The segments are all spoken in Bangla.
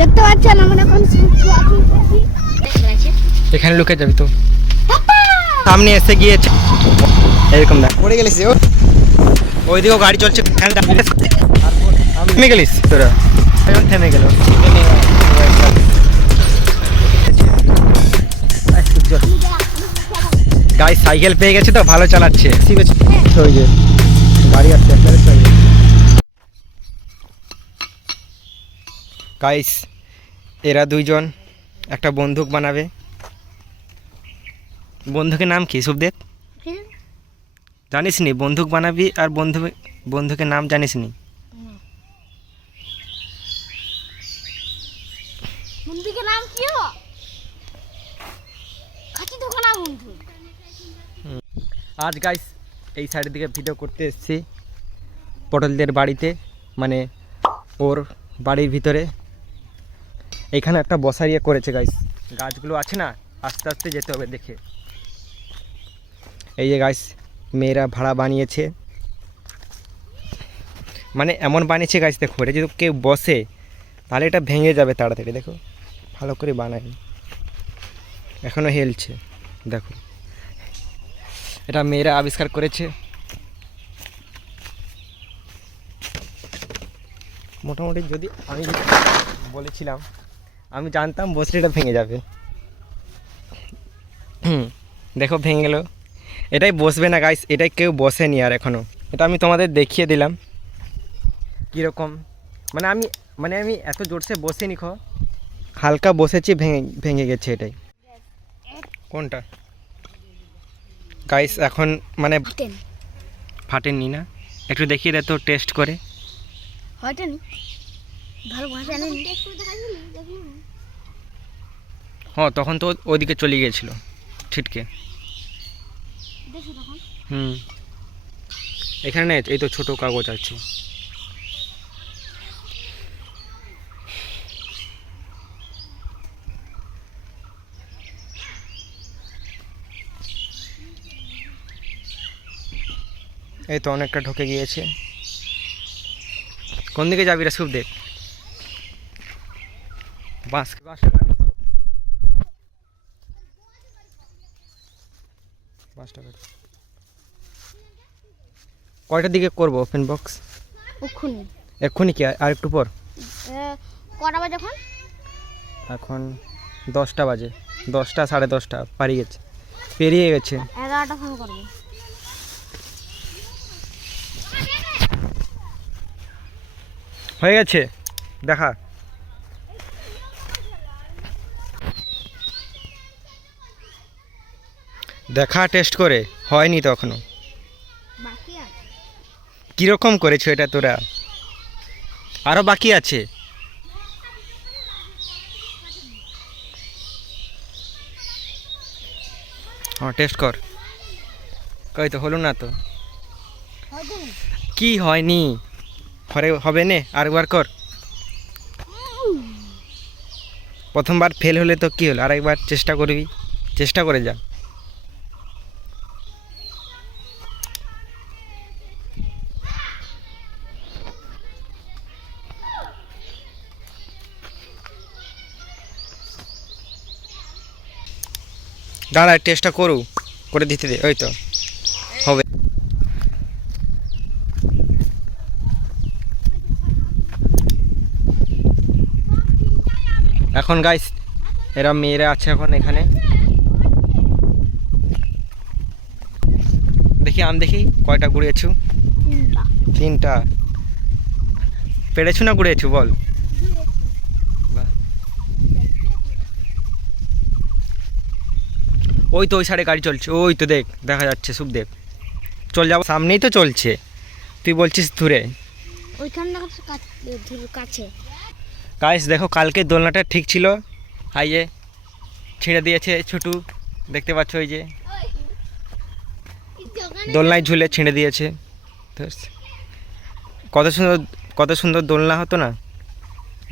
দেখতে পাচ্ছেন আমরা এখন এখানে লুকে যাবি তো, সামনে এসে গিয়েছে এরকম দেখ পড়ে গেলিস ওইদিকেও গাড়ি চলছে, থেমে গেলিস তোরা, থেমে গেল গাড়ি, সাইকেল পেয়ে গেছে তো ভালো চালাচ্ছে, ওই যে গাড়ি আসছে গাইস, এরা দুইজন একটা বন্দুক বানাবে। বন্ধুকের নাম কি সুখদেব জানিস নি? বন্দুক বানাবি আর বন্ধুকের নাম জানিস নি? বন্ধুকের নাম কি হলো? খাকি তো না বন্ধু। আজ গাইস এই সাইডের দিকে ভিডিও করতে এসেছি পটলদের বাড়িতে, মানে ওর বাড়ির ভিতরে। এখানে একটা বসারিয়া করেছে গাইস, গাছগুলো আছে না, আস্তে আস্তে যেতে হবে দেখে। এই যে গাইস মেয়েরা ভাড়া বানিয়েছে, মানে এমন বানিয়েছে গাইস, দেখো এটা যদি কেউ বসে তাহলে এটা ভেঙে যাবে তাড়াতাড়ি। দেখো ভালো করে বানায়, এখনও হেলছে দেখো, এটা মেয়েরা আবিষ্কার করেছে। মোটামুটি যদি আমি বলেছিলাম, আমি জানতাম বসলে এটা ভেঙে যাবে। দেখো ভেঙে গেল, এটাই বসবে না গাইস, এটাই কেউ বসেনি আর এখনও। এটা আমি তোমাদের দেখিয়ে দিলাম কীরকম, মানে আমি এত জোরসে বসিনি, হালকা বসেছি, ভেঙে গেছে এটাই। কোনটা গাইস এখন মানে ফাটেনি না, একটু দেখিয়ে দে তো টেস্ট করে। হয়নি ভালো ভাষা নেই। হ্যাঁ তখন তো ওইদিকে চলে গিয়েছিল ছিটকে। এখানে নেই, এই তো ছোটো কাগজ আছে। এই তো অনেকটা ঢুকে গিয়েছে। কোন দিকে যাবি রে সুখদেব? বাসটা কয়টার দিকে করবো ওপেন বক্স? এক্ষুনি কি আর একটু পর? কটা বাজে এখন? এখন 10টা বাজে, 10টা 10:30 পেরিয়ে গেছে। 11টা ফোন করবো। হয়ে গেছে দেখা, দেখা টেস্ট করে হয়নি তো এখনো। কীরকম করেছো এটা তোরা? আরও বাকি আছে। হ্যাঁ টেস্ট কর। কই তো হলো না তো, কি হয়নি, হবে নে আরেকবার কর। প্রথমবার ফেল হলে তো কি হলো, আরেকবার চেষ্টা করবি, চেষ্টা করে যা। দাঁড়া টেস্টটা করে দিতে দে, ওই তো হবে। এখন গাইস এরা মেয়েরা আছে এখন এখানে, দেখি আম দেখি কয়টা গুড়িয়েছু? 3টা। পেরেছু না গুড়িয়েছু বল? ওই তো ওই সাইডে গাড়ি চলছে, ওই তো দেখা যাচ্ছে সুখদেব, চল যাবো, সামনেই তো চলছে, তুই বলছিস দূরে। কাছে গাইস দেখো কালকে দোলনাটা ঠিক ছিল, হাইয়ে ছেড়ে দিয়েছে ছোটু, দেখতে পাচ্ছ ওই যে দোলনায় ঝুলে ছেড়ে দিয়েছে। কত সুন্দর দোলনা হতো না,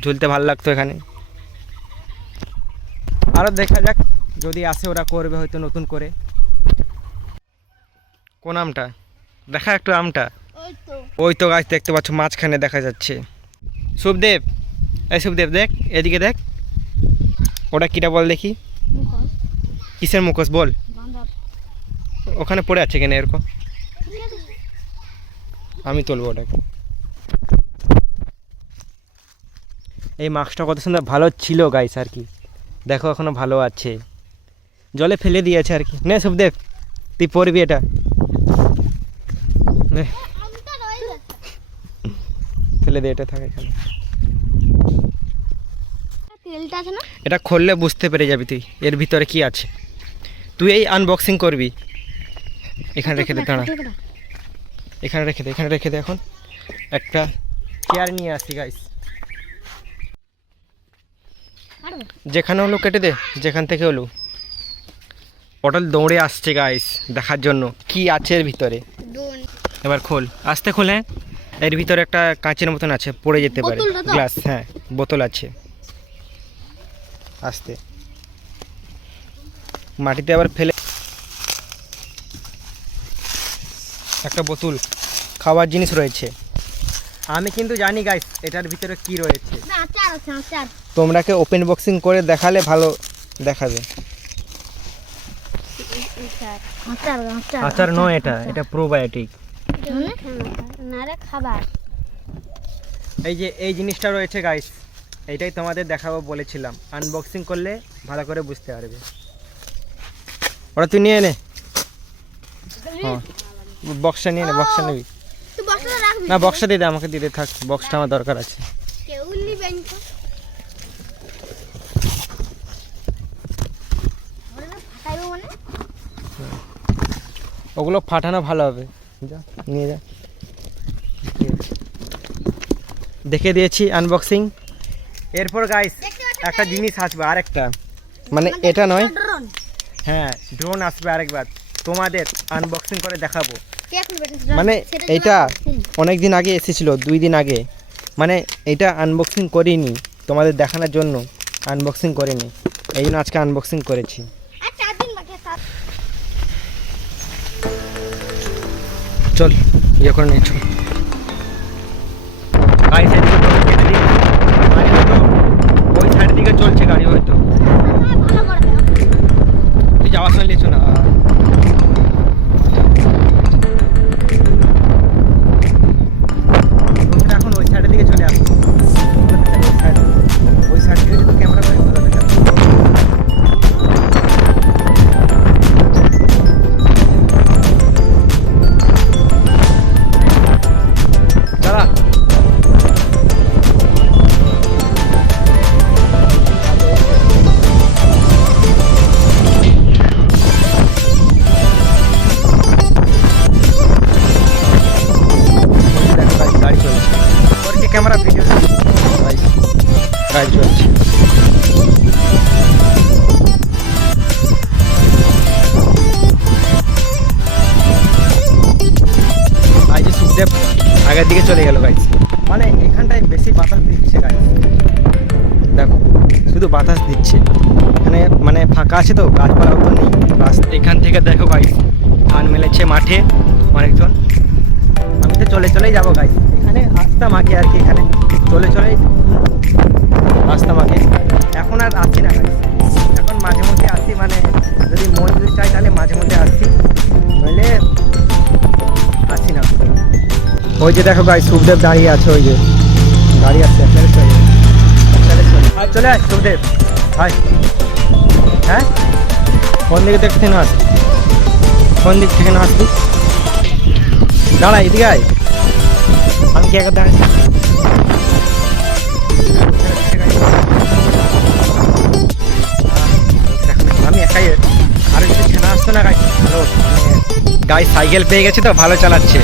ঝুলতে ভালো লাগতো এখানে। আরও দেখা যাক যদি আসে, ওরা করবে হয়তো নতুন করে। কোন আমটা দেখা একটু, আমটা ওই তো গাছ দেখতে পাচ্ছ মাঝখানে দেখা যাচ্ছে। শুভদেব এই সুখদেব দেখ, এদিকে দেখ, ওটা কিটা বল দেখি, মুখোশ কিসের মুখোশ বল? বাঁদর। ওখানে পড়ে আছে কেন এরকম? ঠিক আছে। আমি তুলবো ওটাকে। এই মাস্কটা কত সুন্দর ভালো ছিল গাইস আর কি, দেখো এখনো ভালো আছে, জলে ফেলে দিয়েছে আর কি। নে সুখদেব তুই পরবি এটা, নে আমটা রয়ে গেছে। ফেলে দে, এটা থাকে এখানে। তেলটা আছে না? এটা খুললে বুঝতে পেরে যাবি তুই এর ভিতরে কি আছে। তুই এই আনবক্সিং করবি। এখানে রেখে দে, দাঁড়া, এখানে রেখে দে, এখানে রেখে দে। এখন একটা চেয়ার নিয়ে আসি গাইস, পারবে? যেখানে হলো কেটে দে, যেখান থেকে হলো। পটল দৌড়ে আসছে গাইস দেখার জন্য কি আছে এর ভিতরে। দোন। এবার খোল, আস্তে খোল। হ্যাঁ, এর ভিতরে একটা কাঁচের মতন আছে, পড়ে যেতে পারে। বোতলটা তো? গ্লাস, হ্যাঁ বোতল আছে। আস্তে, মাটিতে আবার ফেলে। একটা বোতল, খাওয়ার জিনিস রয়েছে। আমি কিন্তু জানি গাইস এটার ভিতরে কি রয়েছে। না, আচার আছে, আচার। তোমরাকে ওপেন বক্সিং করে দেখালে ভালো দেখাবে। আচার, আচার। আচার নয়, এটা এটা প্রোবায়োটিক। না রে, খাবার। এই যে এই জিনিসটা রয়েছে গাইস, এইটাই তোমাদের দেখাবো বলেছিলাম। আনবক্সিং করলে ভালো করে বুঝতে পারবে। ওরা তুই নিয়ে নে, হ্যাঁ বক্সটা নিয়ে নে, বক্সটা নিবি তুই বক্সটা রাখবি? না, বক্সটা দিয়ে দে, আমাকে দিয়ে দে, থাক, বক্সটা আমার দরকার আছে। কেউ নিবেন তো? ফাটাইবো মানে? ওগুলো ফাটানো ভালো হবে, যা নিয়ে যা। দেখে দিয়েছি আনবক্সিং। এরপর গাইস একটা জিনিস আসবে, আরেকটা, মানে এটা নয়, ড্রোন। হ্যাঁ ড্রোন আসবে আরেকবার, তোমাদের আনবক্সিং করে দেখাবো। কে খুলবে? মানে এইটা অনেক দিন আগে এসেছিল, 2 দিন আগে, মানে এটা আনবক্সিং করিনি, তোমাদের দেখানোর জন্য আনবক্সিং করিনি, এই জন্য আজকে আনবক্সিং করেছি। আর 4 দিন বাকি আছে। চল ইয়ে করে নিয়ে চল। গাইস এদিকে তোকে কেটে দিই, গাড়ি হয়তো ওই সাইড দিকে চলছে, গাড়ি হয়তো। ভালো করে দাও। তুই যাওয়ার সময় লিখছো না। এখন ওই সাইডের দিকে চলে আসো, ওই সাইড থেকে যদি ক্যামেরা করে ভালো দেখা যাবে। দাঁড়া, গাড়ি চলছে, ওর কি ক্যামেরা ভিডিও গাড়ি চলছে। আই যে সুখদেব আগের দিকে চলে গেল গাইস, মানে এখানটায় বেশি বাতাস দিচ্ছে গাইস, দেখো শুধু বাতাস দিচ্ছে এখানে, মানে ফাঁকা আছে তো, গাছপালাও তো নেই। এখান থেকে দেখো গাইস ধান মেলেছে মাঠে অনেকজন। আমি তো চলে চলেই যাবো গাইস, এখানে আসতাম আগে আর কি, এখানে চলে চলেই আসতাম আগে, এখন আর আসছি না গাইস, এখন মাঝে মধ্যে আসি, মানে যদি মন যদি চাই তাহলে মাঝে মধ্যে আসছি, নইলে আসি না। ওই যে দেখো গাইস সুখদেব দাঁড়িয়ে আছে, ওই যে গাড়ি আসছে, চলে আয় সুখদেব, হাই। হ্যাঁ কোন দিকে দেখতে না আসবি, কোন দিক থেকে না আসবি, দাঁড়া এদিকে আয়, আমি কি একবার দাঁড়াচ্ছি। আমি একাই, আর যদি ছেনা আসতো না গাই ভালো, গাই সাইকেল পেয়ে গেছে তো ভালো চালাচ্ছে,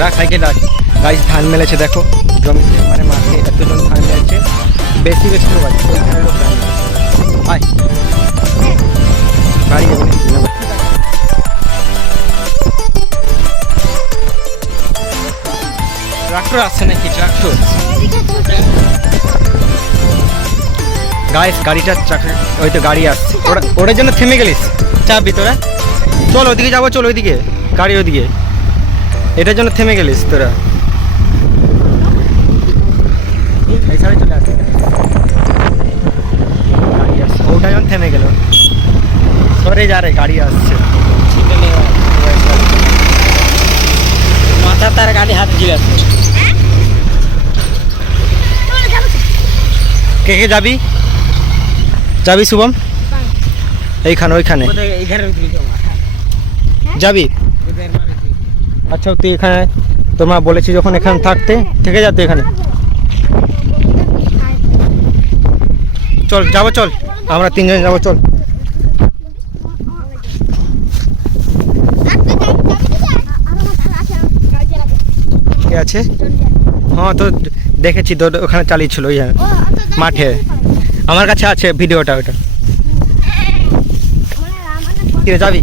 রাখ সাইকেল রাখ। গাইস ধান মেলেছে দেখো জমিতে, মানে মাঠে এতজন ধান মেলেছে, বেশি বেশি লোক আছে, ওইখানে লোক ধান মেলেছে। আয় গাড়ি যাবো না। ট্রাক্টর আসছে নাকি, ট্রাক্টর গাইস, গাড়িটার চাকা, ওই তো গাড়ি আসছে, ওটার জন্য থেমে গেলিস, চাপবি তোরা, চল ওইদিকে যাবো, চল ওইদিকে গাড়ি ওইদিকে, এটার জন্য থেমে গেলিস তোরা। এই সাইডে চলে আসছে গাড়ি আসছে, ওটা যখন থেমে গেল সরে যা রে, গাড়ি আসছে। মাথা তার গাড়ি হাত গিয়ে আছে। তোমরা যাবো তো? কে কে যাবি? যাবি শুভম? এইখানে ওইখানে কোথায় এখানে উঠবি তো মাথা যাবি? এদের মারে তুই। আচ্ছা তুই এখানে, তোর মা বলেছি যখন এখানে থাকতে, থেকে যা তুই এখানে। চল যাবো, চল আমরা তিনজন যাবো, চল। কে আছে? হ্যাঁ তো দেখেছি তো, ওখানে চালিয়েছিল ওই মাঠে। আমার কাছে আছে ভিডিওটা, ওটা। কি রে, যাবি?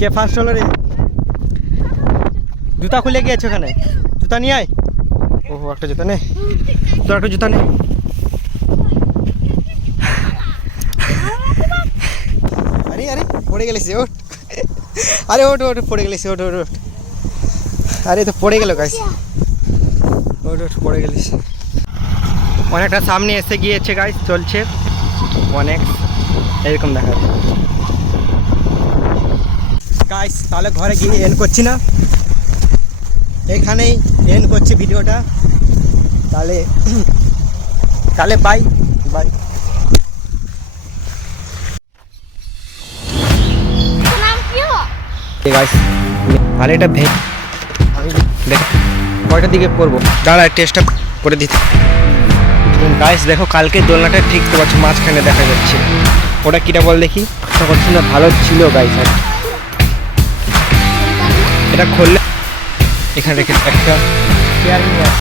কে ফার্স্ট হলো রে? জুতা খুলে গিয়েছে ওখানে, জুতা নিয়ে আয়। ওহো, একটা জুতা নে, তোর একটা জুতা নে। আরে আরে পড়ে গেলিস, ওঠ। আরে ওঠ ওঠ, পড়ে গেলিস, ওঠ ওঠ ওঠ। আরে তো পড়ে গেল গাইস, ওঠ ওঠ, পড়ে গেলিস। অনেকটা সামনে এসে গিয়েছে গাইস, চলছে অনেক এরকম দেখা যাচ্ছে গাইস। তাহলে ঘরে গিয়ে এন্ড করছি না, এখানেই এন্ড করছি ভিডিওটা। তাহলে তাহলে বাই বাই। নাম কি হলো? গাইস আর এটা আমি দেখ কয়টার দিকে করবো, দাঁড়া টেস্টটা করে দিতে। গাইস দেখো, কালকে দোলনাটা ঠিক তো পাচ্ছ, মাঝখানে দেখা যাচ্ছে। ওটা কিটা বল দেখি, তখন ছিল ভালো ছিল গাইস। আর এটা খুললে এখানে রেখে একটা চেয়ার নিয়ে